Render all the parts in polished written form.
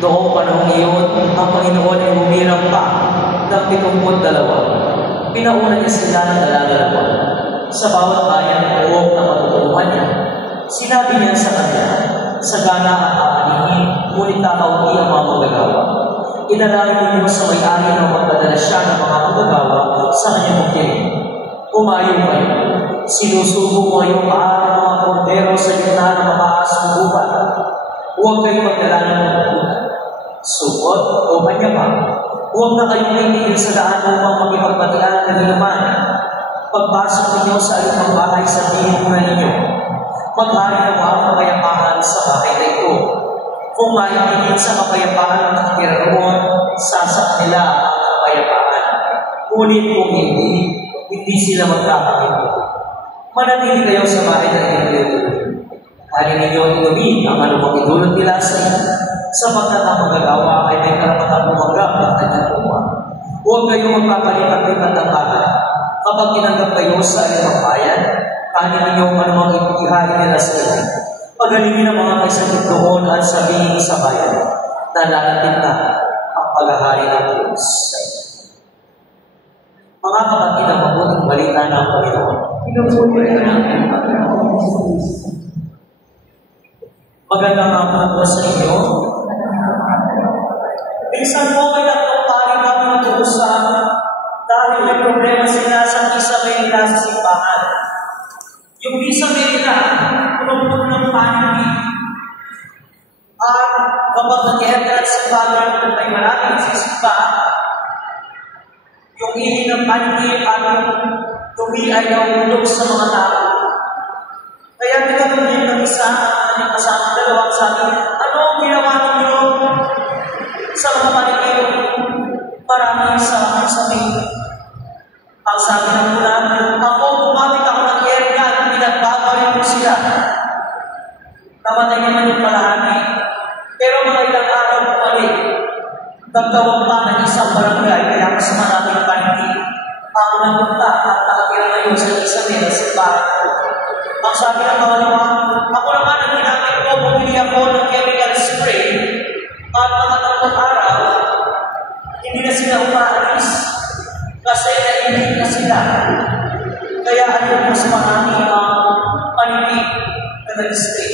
Noong panahon iyon, ang Panginoon ay humirang pa ng 72. Pinauna niya sila ng dalawa sa bawat bayan buong na matutuhan niya. Sinabi niya sa kanila, sagana ang aanihin, ngunit kakaunti ang mga magagawa. Inalangin ninyo sa may-ari na magdadala siya ng mga magagawa sa kanyang piling. Umayo kayo. Sinusubo ko ngayong maaari ng mga kordero sa gitna ng mga asubukan. Huwag kayong magdala ng pagkukunan. Sukot o kanyama. Huwag na kayong naitigil sa daan upang makipagbatian ng kanilaman. Pagpasok ninyo sa alipang bahay sa tinimunan ninyo. Maghari ng mga kapayapaan sa bahay na ito. Kung maibigin sa kapayapaan ang nakatira roon, sa kanila ang kapayapaan. Ngunit kung hindi sila magkakapito. Manatili kayo sa bahay na ito. Hari ninyo inumin ang anumang idulot nila sa inyo. Sapagkat ang magagawa ay may karapatan bumanggap ng kanyang tuwa. Huwag kayong magpapalipat-lipat ng bahay. Kapag tinanggap kayo sa ilang bayan, kanin ninyo anumang ihari nila sa inyo. Pagalingin ang mga kaisagit doon at sabihin sa bayan na lalapit na ang paghahari ng Diyos. Mga kapatid, ang mabuting balita ng Panginoon. Magandang hapon po sa inyo. Minsan po may tatlong pari namin natutusan dahil may problema sila sa kisame nila sa simbahan. Yung kisame nila, punong-puno ng paniki. At kapag nag-i-enter sa simbahan kung may maraming sisimba, yung ihi ng paniki at yung tumi ay nahulog sa mga tao. Kaya tinanong niya ng isa ang kasama dalawang sabi, ano ang ginawa ninyo sa mga paniki? Maraming sa amin. Ang sabi ng mula, ako bumalik ako ng area at pinagbabarin ko sila. Namatay naman yung palahani. Pero mga ilang araw bumalik. Nagtawag pa ng isang barangay kaya kasama natin ang paniki. Ang namunta at nakatira ngayon sa isang nila sa bahay. Ang sabi ng mga lima, ako naman ang ginamit ko, bumili ako ng chemical spray at mga tatlong araw, hindi na sila umaalis kasi naibig na sila. Kaya ayaw mas marami ang panibig na nag-stay.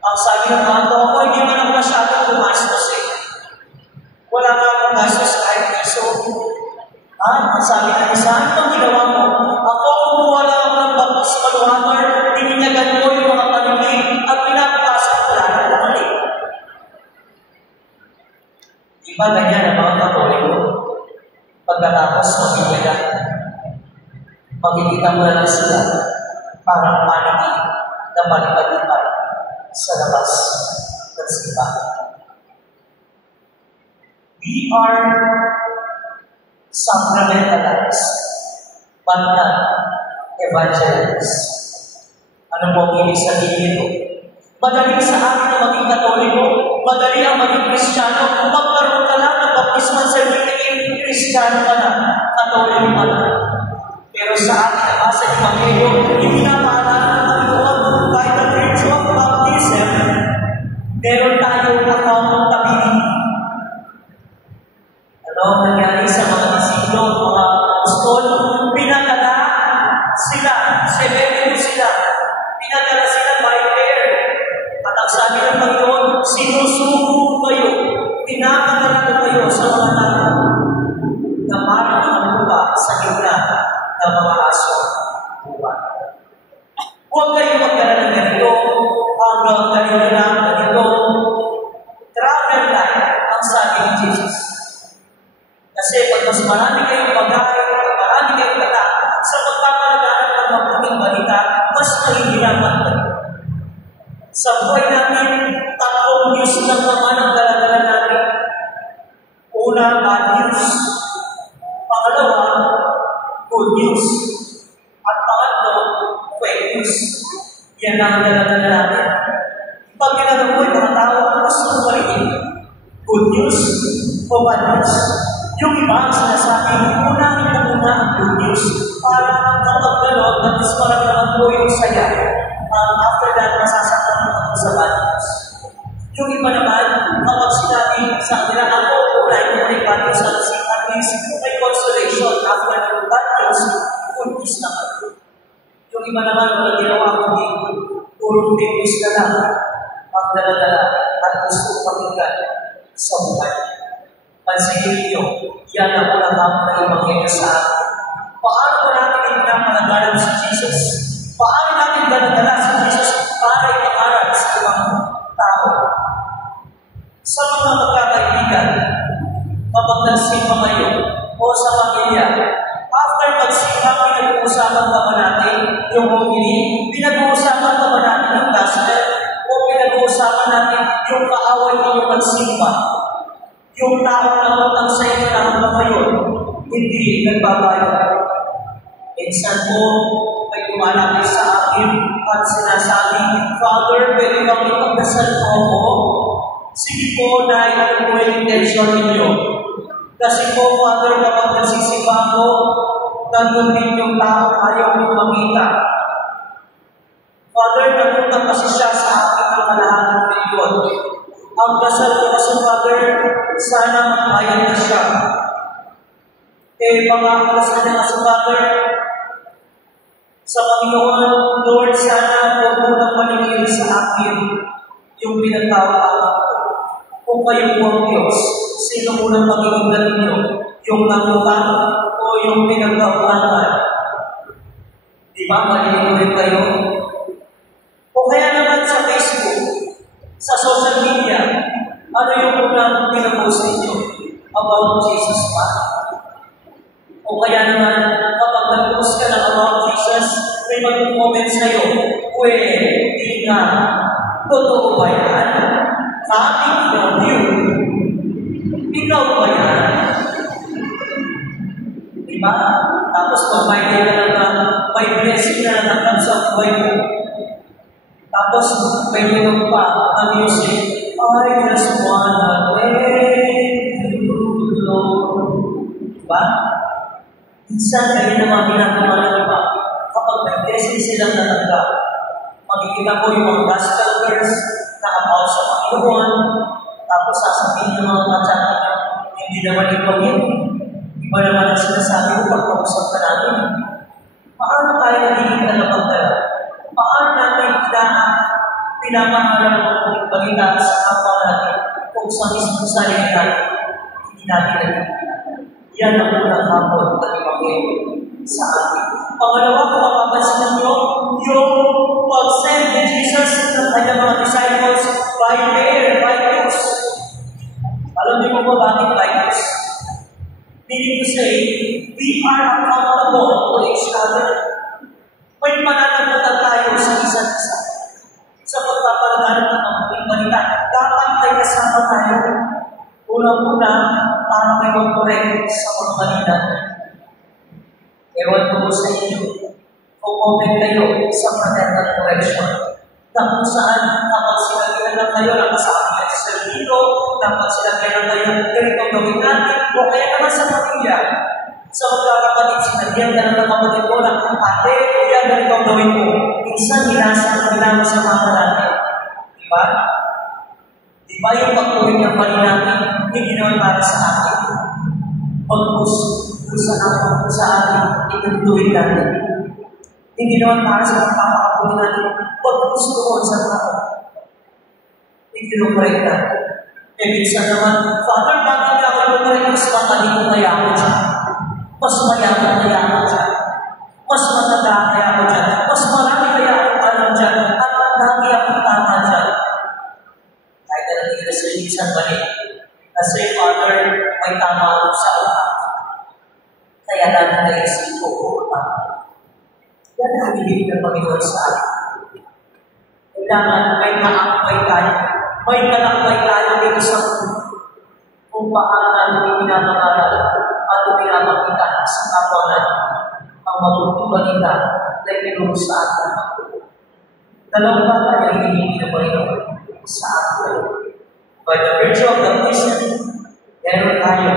Ang sabi ng mga ito, ako hindi man ako masyadong gumastos eh. Wala nga akong gastos kahit piso. Ang sabi ng isa, ano ginawa mo? Ako kumuha lang ako ng baptismal water, dininyagan ko yung mga panibig at pinapasok ko lang ang bumalik. Iba ganyan ang mga Katoliko. Pagkatapos mag-ibigay, makikita mo na lang sila parang panibig na palipad-lipad sa labas ng simbahan. We are sacramentalized, but not evangelized. Ano po ang ibig sabihin nito? Madali sa akin na maging Katoliko, madali ang maging Kristiyano, magkaroon ka lang ng baptismal certificate, Kristiyano ka na, Katoliko ka na. Pero sa atin na basa ng Evangelyo, hindi na paalala ng Panginoon, by the virtue of baptism, meron tayong accountability. Ano ang nangyari sa mga disipulo, mga apostol? Pinadala sila, 70 sila. Pinadala sila by air. At ang sabi ng Panginoon, sinusubo kayo, pinakadala ko kayo sa mga tao na parang ang buba sa gitna ng mga aso. Huwag kayong magdala ng ganito hanggang kanina ng ganito. Travel life ang sabi ni Jesus. Kasi pag mas marami kayong bagay, pag marami kayong bata, sa pagpapalaganap ng mabuting balita, mas mahihirapan kayo. Sa buhay natin, tatlong news lang naman ang dala-dala natin. Una, bad news. Pangalawa, good news. At pangatlo, fake news. Yan ang dala-dala natin. Pag ginagawa ko, mga tao, mas mabalikin. Good news o bad news. Yung iba ang sinasabi, unahin na muna ang good news para kapag gano'n, mas marami naman po yung saya. After that, masasaktan naman sa bad news. Yung iba naman, kapag sinabi sa kanila, ako, ulay mo rin pati sa at least may consolation after the bad news, good news naman. Yung iba naman, walang ginawa kundi puro news na lang ang daladala at gusto pakinggan sa buhay. Pansinin niyo, yan ang unang hamon na ibangin sa atin. Paano ba natin pinapalaganap si Jesus? Paano natin daladala si Jesus para ipangaral sa ibang tao? Sa mga magkakaibigan, kapag nagsimba kayo o sa pamilya, after magsimba, pinag-uusapan pa ba natin yung homily? Pinag-uusapan pa ba natin yung gospel? O pinag-uusapan natin yung kaaway niyo magsimba? Yung tao na matang sa inyo na hanggang ngayon, hindi nagbabayad. Minsan po, may kumalapit sa akin at sinasabi, Father, pwede bang ipagdasal po ako? Sige po, dahil ano po yung intention ninyo. Kasi po, Father, kapag nagsisimba ko, nandun din yung tao ayaw kong makita. Father, napunta kasi siya sa akin ng kalahanan milyon. Ang dasal ko kasi, Father, sana makayag na siya. Pangako sa kanya kasi, Father, sa Panginoon, Lord, sana huwag mo nang maningil sa akin yung pinatawag ko. Kung kayo po ang Diyos, sino mo nang pakinggan ninyo? Yung nangutang o yung pinagkautangan? Di ba? Maninig rin kayo? O kaya naman sa Facebook, sa social media, ano yung unang pinapost ninyo about Jesus pa? O kaya naman, kapag nag-post ka ng about Jesus, may mag-comment sa'yo, pwede nga, totoo ba yan? Coming from you. Ikaw ba yan? Diba? Tapos mag-Bible ka lang may blessing na natanggap sa buhay mo. Tapos may minong pa ang music, I just wanna thank you, Lord. Diba? Minsan kayo naman ginagawa ng iba, kapag nag-blessing silang natanggap, makikita ko yung mga gospel verse na about sa Panginoon, tapos sasabihin ng mga katsaka na hindi naman ikaw yun. Iba naman ang sinasabi ko pag-kausap ka namin. Paano tayo nagiging talapagdala? Paano natin pinamahalan ng balita sa kapwa natin kung sa mismo sarili natin, hindi natin nagiging? Yan ang unang hapon at ibangin sa atin. Pangalawa, kung mapapansin nyo, yung pag-send ni Jesus ng kanyang mga disciples by air, by news. Alam niyo mo ba bakit by news? Meaning to say, we are accountable to each other. May pananagutan tayo sa isa't isa. Sa pagpapalaganap ng mga balita, dapat may kasama tayo. Unang-una, para may mag-correct sa mga balita. Ewan ko sa inyo, kung open kayo sa fraternal correction, na kung saan kapag sinabihan lang kayo na kasama kayo sa servido, kapag sinabihan lang kayo ganito gawin natin, o kaya naman sa pamilya, sa magkakapatid, sinabihan ka ng kapatid ko na ate, kuya, ganito gawin mo. Minsan, hinasa mo sa mga natin. Diba? Diba yung pagtuwing ng bali natin, hindi naman para sa atin. Pagpus, kung sa atin, itutuwing natin. Hindi naman para sa pagpapakapunin natin, pagpus doon sa tao. Hindi naman correct natin. E minsan naman, Father, bakit ka correct? Mas mataling ko kaya ako dyan. Mas mayaman kaya ako dyan. Mas matanda kaya ako dyan. Mas marami kaya ako alam dyan. At marami akong tama dyan. Kahit na natin na sa isang balik. Kasi Father, may tama ako sa lahat. Kaya natin naisip ko kung yan ang ibig ng Panginoon sa atin. Kailangan may maakbay tayo. May talakbay tayo dito sa mundo. Kung paano natin pinapangaral at pinapakita sa kapwa natin ang mabuting balita na itinuro sa atin. Dalawang bagay ang hinihingi ng Panginoon sa atin. By the virtue of the baptism, meron tayo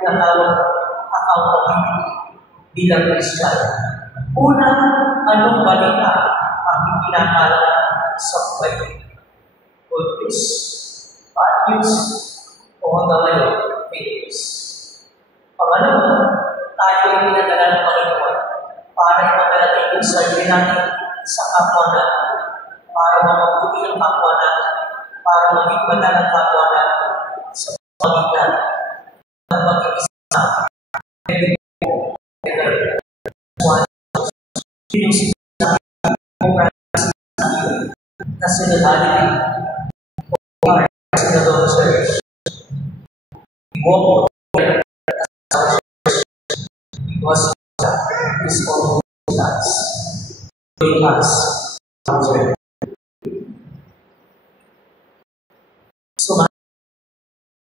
tinatawag accountability bilang Kristiyan. Una, anong balita ang ipinakala sa buhay? Good news. values o hanggang ngayon, failures. Pangalawa, tayo ay pinadala ng Panginoon para ipagdarating yung sarili natin sa kapwa natin, para mamabuti ang kapwa natin, para maging banal ang kapwa natin sa pamagitan ng pag-iisa. Yung na sinadalin or sinadong church. We walk because God is all that doing us.